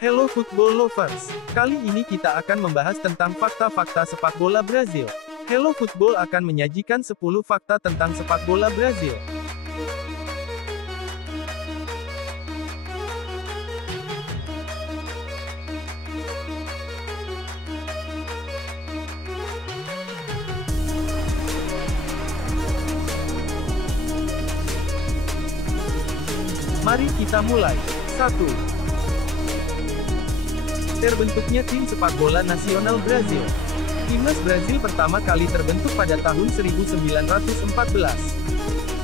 Hello Football Lovers! Kali ini kita akan membahas tentang fakta-fakta sepak bola Brazil. Hello Football akan menyajikan 10 fakta tentang sepak bola Brazil. Mari kita mulai. 1. Terbentuknya tim sepak bola nasional Brazil. Timnas Brazil pertama kali terbentuk pada tahun 1914.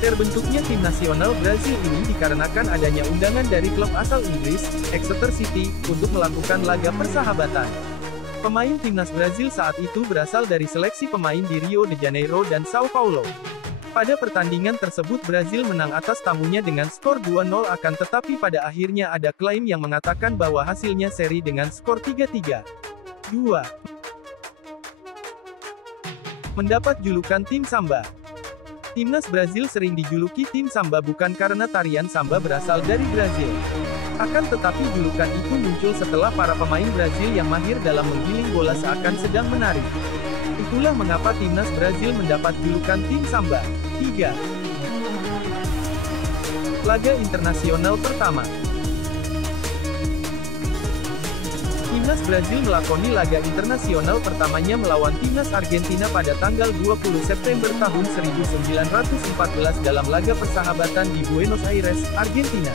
Terbentuknya tim nasional Brazil ini dikarenakan adanya undangan dari klub asal Inggris, Exeter City, untuk melakukan laga persahabatan. Pemain timnas Brazil saat itu berasal dari seleksi pemain di Rio de Janeiro dan Sao Paulo. Pada pertandingan tersebut Brazil menang atas tamunya dengan skor 2-0 akan tetapi pada akhirnya ada klaim yang mengatakan bahwa hasilnya seri dengan skor 3-3. 2. Mendapat julukan tim samba. Timnas Brazil sering dijuluki tim samba bukan karena tarian samba berasal dari Brazil. Akan tetapi julukan itu muncul setelah para pemain Brazil yang mahir dalam menggiling bola seakan sedang menari. Itulah mengapa timnas Brazil mendapat julukan tim samba. 3. Laga internasional pertama. Timnas Brazil melakoni laga internasional pertamanya melawan timnas Argentina pada tanggal 20 September tahun 1914 dalam laga persahabatan di Buenos Aires, Argentina.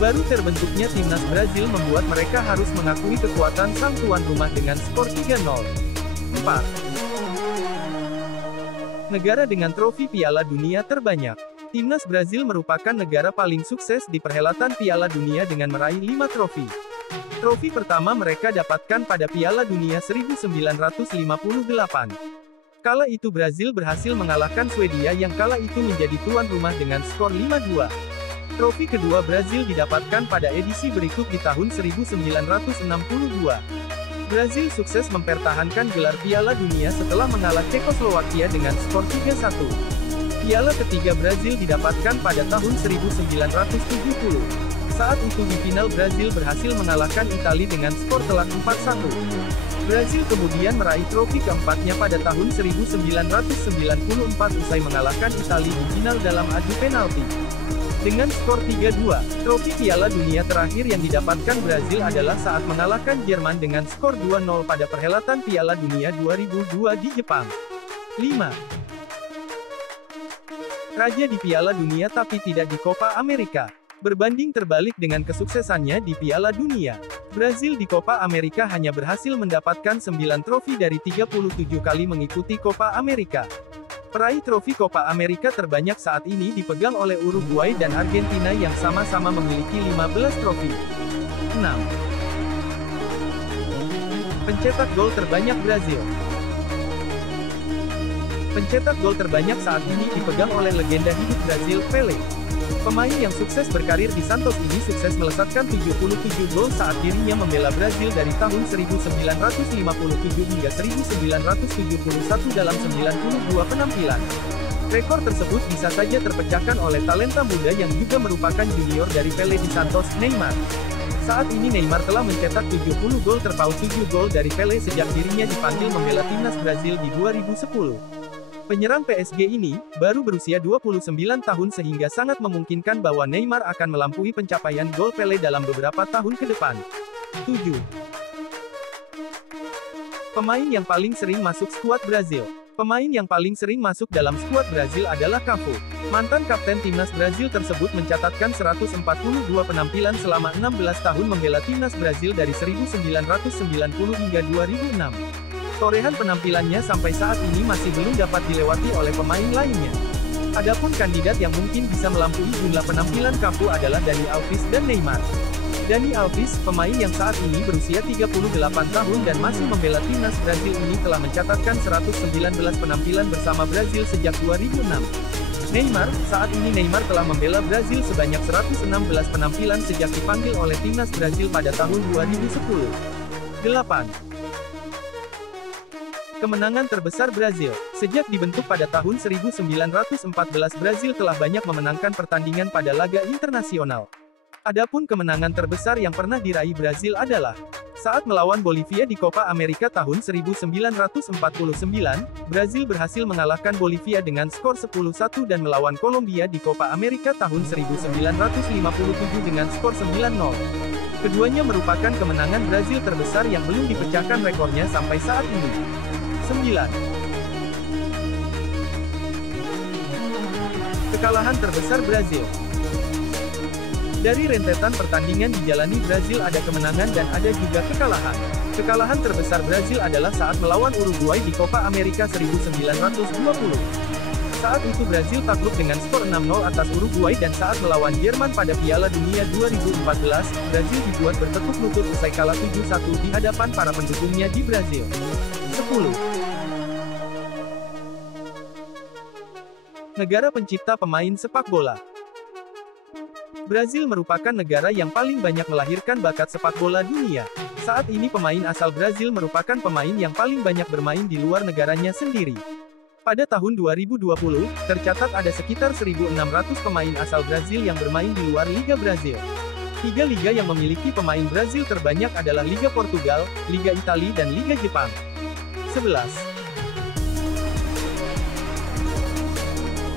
Baru terbentuknya timnas Brazil membuat mereka harus mengakui kekuatan sang tuan rumah dengan skor 3-0. 4. Negara dengan trofi Piala Dunia terbanyak. Timnas Brazil merupakan negara paling sukses di perhelatan Piala Dunia dengan meraih 5 trofi. Trofi pertama mereka dapatkan pada Piala Dunia 1958. Kala itu Brazil berhasil mengalahkan Swedia yang kala itu menjadi tuan rumah dengan skor 5-2. Trofi kedua Brazil didapatkan pada edisi berikut di tahun 1962. Brazil sukses mempertahankan gelar Piala Dunia setelah mengalah Cekoslowakia dengan skor 3-1. Piala ketiga Brazil didapatkan pada tahun 1970. Saat itu di final Brazil berhasil mengalahkan Italia dengan skor telak 4-1. Brazil kemudian meraih trofi keempatnya pada tahun 1994 usai mengalahkan Italia di final dalam adu penalti. Dengan skor 3-2, trofi Piala Dunia terakhir yang didapatkan Brazil adalah saat mengalahkan Jerman dengan skor 2-0 pada perhelatan Piala Dunia 2002 di Jepang. 5. Raja di Piala Dunia tapi tidak di Copa America. Berbanding terbalik dengan kesuksesannya di Piala Dunia, Brazil di Copa America hanya berhasil mendapatkan 9 trofi dari 37 kali mengikuti Copa America. Peraih trofi Copa America terbanyak saat ini dipegang oleh Uruguay dan Argentina yang sama-sama memiliki 15 trofi. 6. Pencetak gol terbanyak Brazil. Pencetak gol terbanyak saat ini dipegang oleh legenda hidup Brazil, Pelé. Pemain yang sukses berkarir di Santos ini sukses melesatkan 77 gol saat dirinya membela Brazil dari tahun 1957 hingga 1971 dalam 92 penampilan. Rekor tersebut bisa saja terpecahkan oleh talenta muda yang juga merupakan junior dari Pelé di Santos, Neymar. Saat ini Neymar telah mencetak 70 gol terpaut 7 gol dari Pelé sejak dirinya dipanggil membela timnas Brazil di 2010. Penyerang PSG ini, baru berusia 29 tahun sehingga sangat memungkinkan bahwa Neymar akan melampaui pencapaian gol Pelé dalam beberapa tahun ke depan. 7. Pemain yang paling sering masuk skuad Brazil. Pemain yang paling sering masuk dalam skuad Brazil adalah Cafu. Mantan kapten timnas Brazil tersebut mencatatkan 142 penampilan selama 16 tahun membela timnas Brazil dari 1990 hingga 2006. Torehan penampilannya sampai saat ini masih belum dapat dilewati oleh pemain lainnya. Adapun kandidat yang mungkin bisa melampaui jumlah penampilan Cafu adalah Dani Alves dan Neymar. Dani Alves, pemain yang saat ini berusia 38 tahun dan masih membela timnas Brazil ini telah mencatatkan 119 penampilan bersama Brazil sejak 2006. Neymar, saat ini Neymar telah membela Brazil sebanyak 116 penampilan sejak dipanggil oleh timnas Brazil pada tahun 2010. 8. Kemenangan terbesar Brazil. Sejak dibentuk pada tahun 1914 Brazil telah banyak memenangkan pertandingan pada laga internasional. Adapun kemenangan terbesar yang pernah diraih Brazil adalah saat melawan Bolivia di Copa America tahun 1949, Brazil berhasil mengalahkan Bolivia dengan skor 10-1 dan melawan Kolombia di Copa America tahun 1957 dengan skor 9-0. Keduanya merupakan kemenangan Brazil terbesar yang belum dipecahkan rekornya sampai saat ini. 9. Kekalahan terbesar Brazil. Dari rentetan pertandingan dijalani Brazil ada kemenangan dan ada juga kekalahan. Kekalahan terbesar Brazil adalah saat melawan Uruguay di Copa America 1920. Saat itu Brazil takluk dengan skor 6-0 atas Uruguay dan saat melawan Jerman pada Piala Dunia 2014, Brazil dibuat bertekuk lutut usai kalah 7-1 di hadapan para pendukungnya di Brazil. 10. Negara pencipta pemain sepak bola. Brazil merupakan negara yang paling banyak melahirkan bakat sepak bola dunia. Saat ini pemain asal Brazil merupakan pemain yang paling banyak bermain di luar negaranya sendiri. Pada tahun 2020, tercatat ada sekitar 1.600 pemain asal Brazil yang bermain di luar Liga Brazil. Tiga liga yang memiliki pemain Brazil terbanyak adalah Liga Portugal, Liga Italia dan Liga Jepang. 11.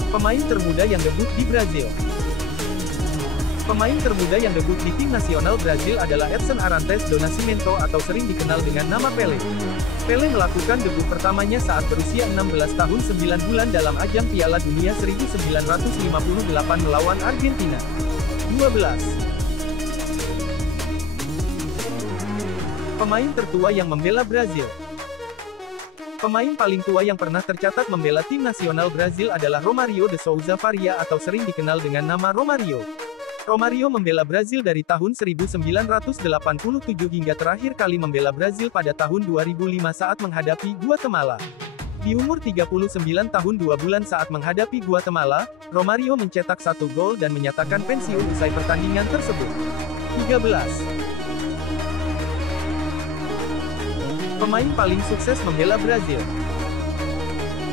Pemain termuda yang debut di Brazil. Pemain termuda yang debut di tim nasional Brazil adalah Edson Arantes do Nascimento atau sering dikenal dengan nama Pelé. Pelé melakukan debut pertamanya saat berusia 16 tahun 9 bulan dalam ajang Piala Dunia 1958 melawan Argentina. 12. Pemain tertua yang membela Brazil. Pemain paling tua yang pernah tercatat membela tim nasional Brazil adalah Romário de Souza Faria atau sering dikenal dengan nama Romário. Romário membela Brazil dari tahun 1987 hingga terakhir kali membela Brazil pada tahun 2005 saat menghadapi Guatemala. Di umur 39 tahun 2 bulan saat menghadapi Guatemala, Romário mencetak 1 gol dan menyatakan pensiun usai pertandingan tersebut. 13. Pemain paling sukses membela Brazil.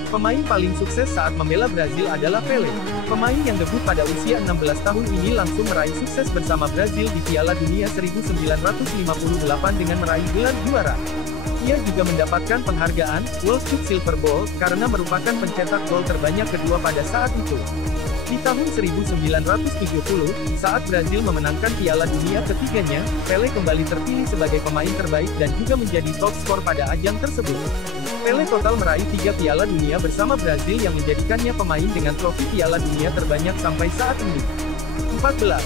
Pemain paling sukses saat membela Brazil adalah Pelé. Pemain yang debut pada usia 16 tahun ini langsung meraih sukses bersama Brazil di Piala Dunia 1958 dengan meraih gelar juara. Ia juga mendapatkan penghargaan World Cup Silver Ball karena merupakan pencetak gol terbanyak kedua pada saat itu. Di tahun 1970, saat Brazil memenangkan Piala Dunia ketiganya, Pelé kembali terpilih sebagai pemain terbaik dan juga menjadi top skor pada ajang tersebut. Pelé total meraih 3 Piala Dunia bersama Brazil yang menjadikannya pemain dengan trofi Piala Dunia terbanyak sampai saat ini. 14.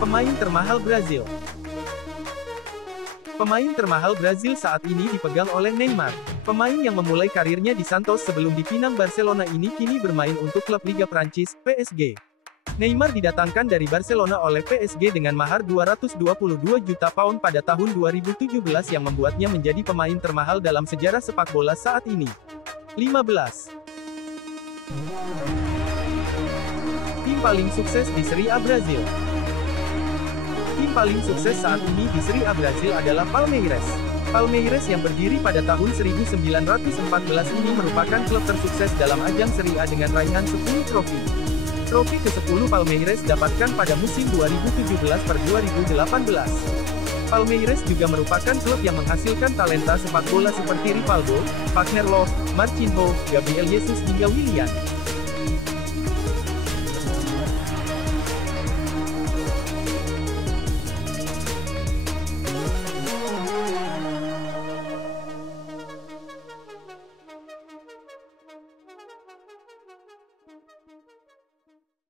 Pemain termahal Brazil. Pemain termahal Brazil saat ini dipegang oleh Neymar. Pemain yang memulai karirnya di Santos sebelum dipinang Barcelona ini kini bermain untuk klub Liga Prancis, PSG. Neymar didatangkan dari Barcelona oleh PSG dengan mahar 222 juta pound pada tahun 2017 yang membuatnya menjadi pemain termahal dalam sejarah sepak bola saat ini. 15. Tim paling sukses di Serie A Brazil. Tim paling sukses saat ini di Serie A Brazil adalah Palmeiras. Palmeiras yang berdiri pada tahun 1914 ini merupakan klub tersukses dalam ajang Serie A dengan raihan 10 trofi. Trofi ke-10 Palmeiras dapatkan pada musim 2017-2018. Palmeiras juga merupakan klub yang menghasilkan talenta sepak bola seperti Rivaldo, Wagner Love, Marcinho, Gabriel Jesus hingga Willian.